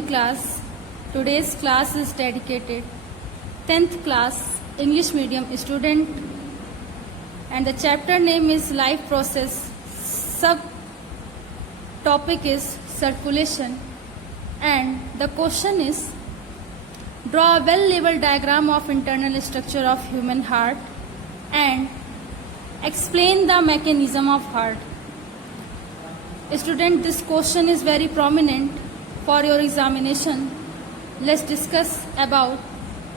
biology class. Today's class is dedicated 10th class English medium student, and the chapter name is life process. Sub topic is circulation, and the question is, draw a well-labeled diagram of internal structure of human heart and explain the mechanism of heart. Student, this question is very prominent for your examination. Let's discuss about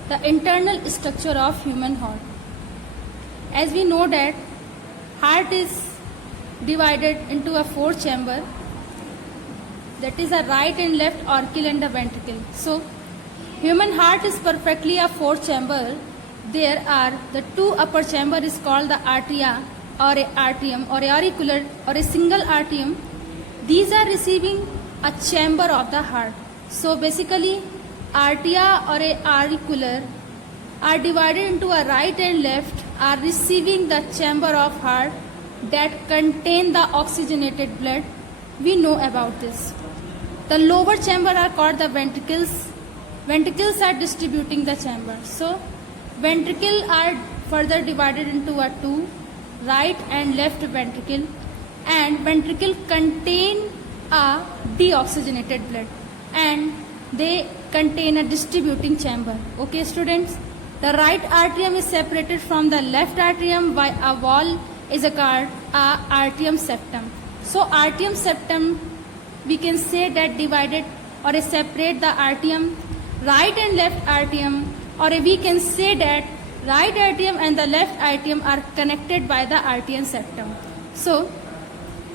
the internal structure of human heart. As we know that heart is divided into a 4 chamber, that is a right and left auricle and a ventricle. So human heart is perfectly a 4 chamber. There are the 2 upper chamber is called the arteria or a atrium or a auricular or a single atrium. These are receiving a chamber of the heart. So basically arteria or a auricular are divided into a right and left, are receiving the chamber of heart that contain the oxygenated blood. We know about this. The lower chamber are called the ventricles. Ventricles are distributing the chamber. So ventricle are further divided into a 2, right and left ventricle, and ventricle contain a deoxygenated blood and they contain a distributing chamber. Okay students, the right atrium is separated from the left atrium by a wall is called a arterium septum. So arterium septum, we can say that divided or separate the arterium, right and left arterium, or we can say that right atrium and the left atrium are connected by the arterium septum. So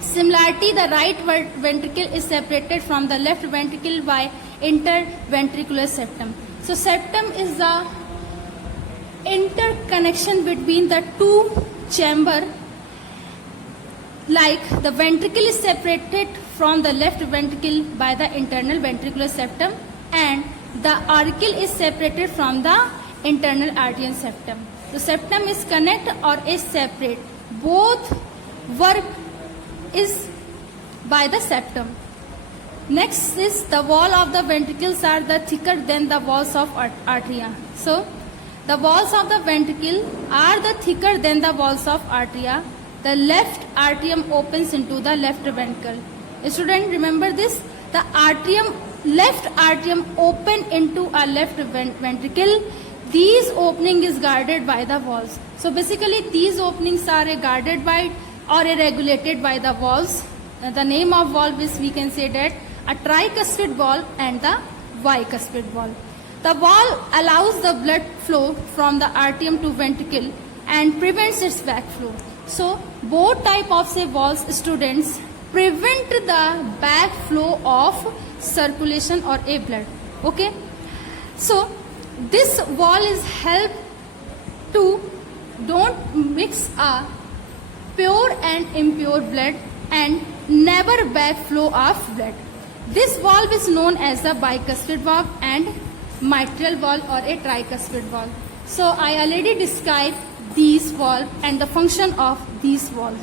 similarly, the right ventricle is separated from the left ventricle by interventricular septum. So septum is the interconnection between the 2 chamber. Like the ventricle is separated from the left ventricle by the internal ventricular septum, and the auricle is separated from the internal arterial septum. The septum is connect or is separate. Both work is by the septum. Next is the wall of the ventricles are the thicker than the walls of arteria. So the walls of the ventricle are the thicker than the walls of arteria. The left atrium opens into the left ventricle. Student, remember this. The left atrium open into a left ventricle. These opening is guarded by the walls. So basically these openings are guarded by or regulated by the walls. The name of valve is, we can say that, a tricuspid valve and the bicuspid valve. The valve allows the blood flow from the arterium to ventricle and prevents its backflow. So both type of valves, students, prevent the backflow of circulation or a blood. Okay. So this valve is help to don't mix a pure and impure blood and never backflow of blood. This valve is known as the bicuspid valve and mitral valve or a tricuspid valve. So I already described these valves and the function of these valves.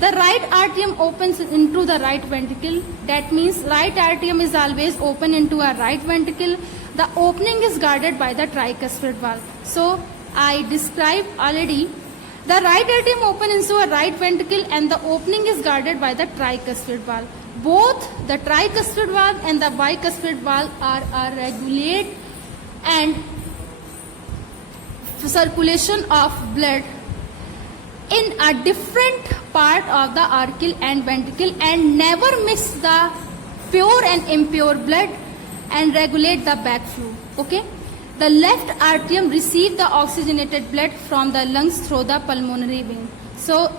The right atrium opens into the right ventricle. That means right atrium is always open into a right ventricle. The opening is guarded by the tricuspid valve. So I described already. The right atrium opens into a right ventricle and the opening is guarded by the tricuspid valve. Both the tricuspid valve and the bicuspid valve are regulate and circulation of blood in a different part of the auricle and ventricle and never mix the pure and impure blood and regulate the backflow. Okay. The left atrium receives the oxygenated blood from the lungs through the pulmonary vein. So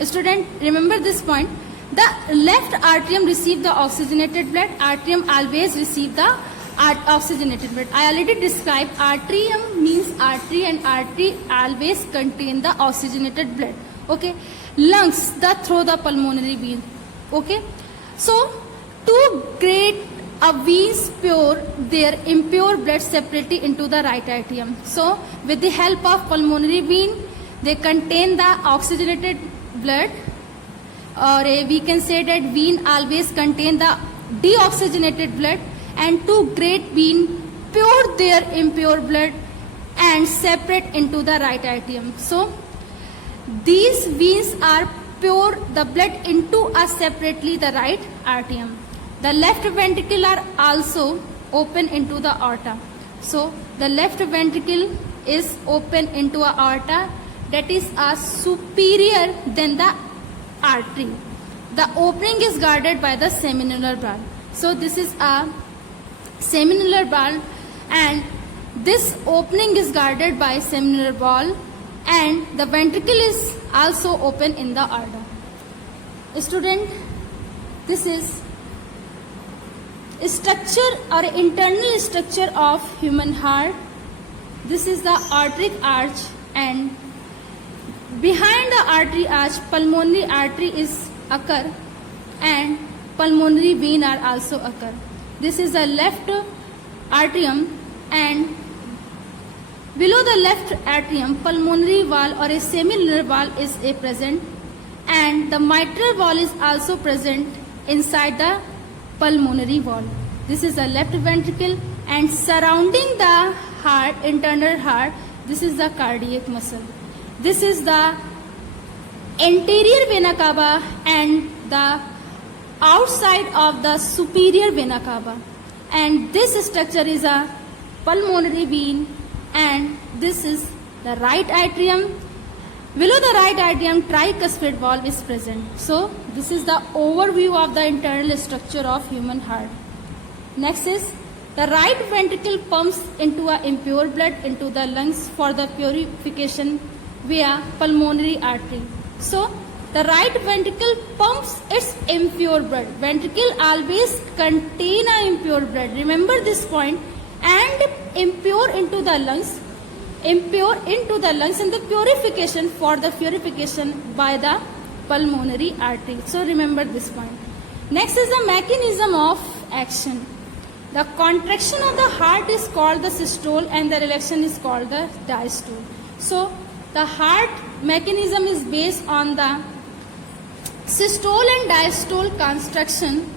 student, remember this point. The left atrium receives the oxygenated blood. Atrium always receive the oxygenated blood. I already described atrium means artery, and artery always contain the oxygenated blood. Okay. Lungs through the pulmonary vein. Okay. So to grade a veins pure their impure blood separately into the right atrium. So with the help of pulmonary vein, they contain the oxygenated blood, or we can say that vein always contain the deoxygenated blood, and two great veins pour their impure blood and separate into the right atrium. So these veins are pour the blood into a separately the right atrium. The left ventricle are also open into the aorta. So the left ventricle is open into a aorta that is superior than the artery. The opening is guarded by the seminal valve. So this is a seminal valve, and this opening is guarded by seminal valve, and the ventricle is also open in the aorta. Student, this is structure or internal structure of human heart. This is the aortic arch, and behind the artery arch pulmonary artery is occur and pulmonary vein are also occur. This is the left atrium, and below the left atrium pulmonary valve or a semilunar valve is a present, and the mitral valve is also present inside the pulmonary valve. This is the left ventricle, and surrounding the heart, internal heart, this is the cardiac muscle. This is the anterior vena cava and the outside of the superior vena cava, and this structure is a pulmonary vein, and this is the right atrium. Below the right atrium tricuspid valve is present. So this is the overview of the internal structure of human heart. Next is the right ventricle pumps into a impure blood into the lungs for the purification via pulmonary artery. So the right ventricle pumps its impure blood. Ventricle always contain a impure blood. Remember this point. And impure into the lungs. Impure into the lungs, and the purification for the purification by the pulmonary artery. So remember this point. Next is the mechanism of action. The contraction of the heart is called the systole and the relaxation is called the diastole. So the heart mechanism is based on the systole and diastole construction,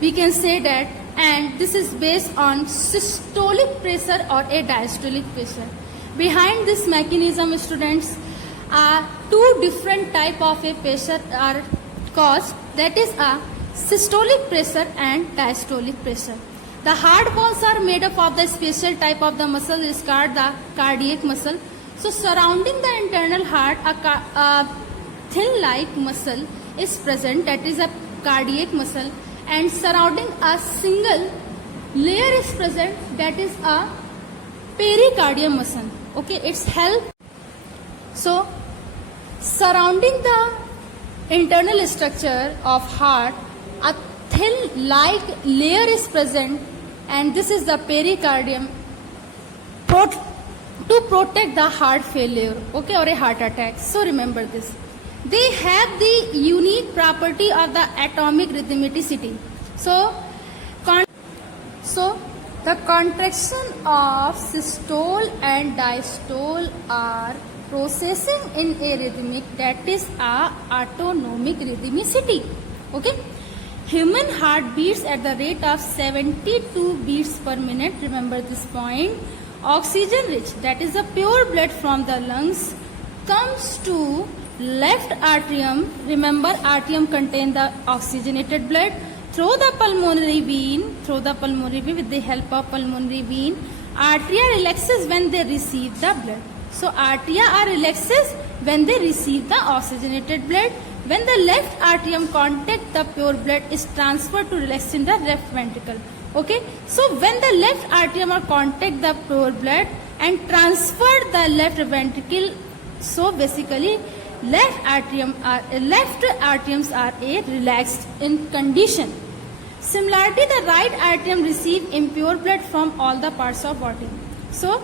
we can say that, and this is based on systolic pressure or a diastolic pressure. Behind this mechanism, students, two different type of a pressure are caused, that is a systolic pressure and diastolic pressure. The heart bones are made up of the special type of the muscle is called the cardiac muscle. So surrounding the internal heart, a thin-like muscle is present, that is a cardiac muscle, and surrounding a single layer is present, that is a pericardium muscle. Okay, its help. So surrounding the internal structure of heart, a thin-like layer is present, and this is the pericardium to protect the heart failure, okay, or a heart attack. So remember this. They have the unique property of the atomic rhythmicity. So the contraction of systole and diastole are processing in a rhythmic, that is a autonomic rhythmicity. Okay. Human heart beats at the rate of 72 beats per minute. Remember this point. Oxygen rich, that is the pure blood from the lungs, comes to left atrium. Remember, atrium contain the oxygenated blood through the pulmonary vein. With the help of pulmonary vein, arteria relaxes when they receive the blood. So arteria are relaxes when they receive the oxygenated blood. When the left atrium contact the pure blood is transferred to relax in the left ventricle. Okay, so when the left atrium or contact the pure blood and transfer the left ventricle, so basically left atriums are a relaxed in condition. Similarly, the right atrium receive impure blood from all the parts of body. So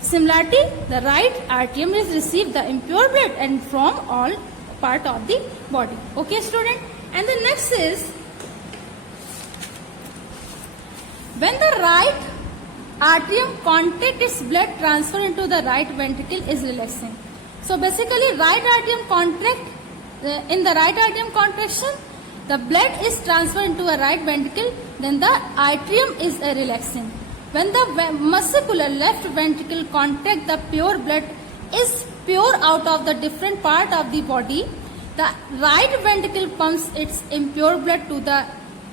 similarly, the right atrium is receive the impure blood and from all part of the body. Okay, student. And the next is, when the right atrium contact its blood transfer into the right ventricle is relaxing. So basically, right atrium contract, in the right atrium contraction, the blood is transferred into a right ventricle then the atrium is a relaxing. When the muscular left ventricle contract, the pure blood is pure out of the different part of the body. The right ventricle pumps its impure blood to the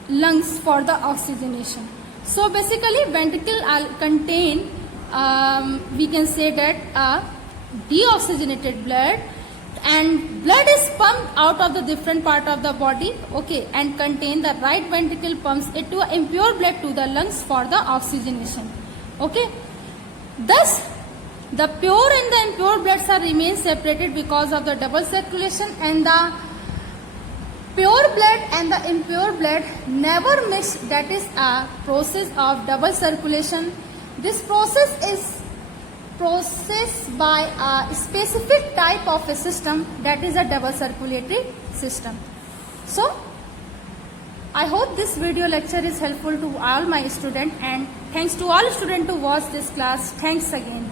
lungs for the oxygenation. So basically ventricle contain, we can say that deoxygenated blood, and blood is pumped out of the different part of the body, okay, and contain the right ventricle pumps it to impure blood to the lungs for the oxygenation, okay. Thus the pure and the impure bloods are remain separated because of the double circulation, and the pure blood and the impure blood never mix. That is a process of double circulation. This process is processed by a specific type of a system, that is a double circulatory system. So I hope this video lecture is helpful to all my students, and thanks to all students to watch this class. Thanks again.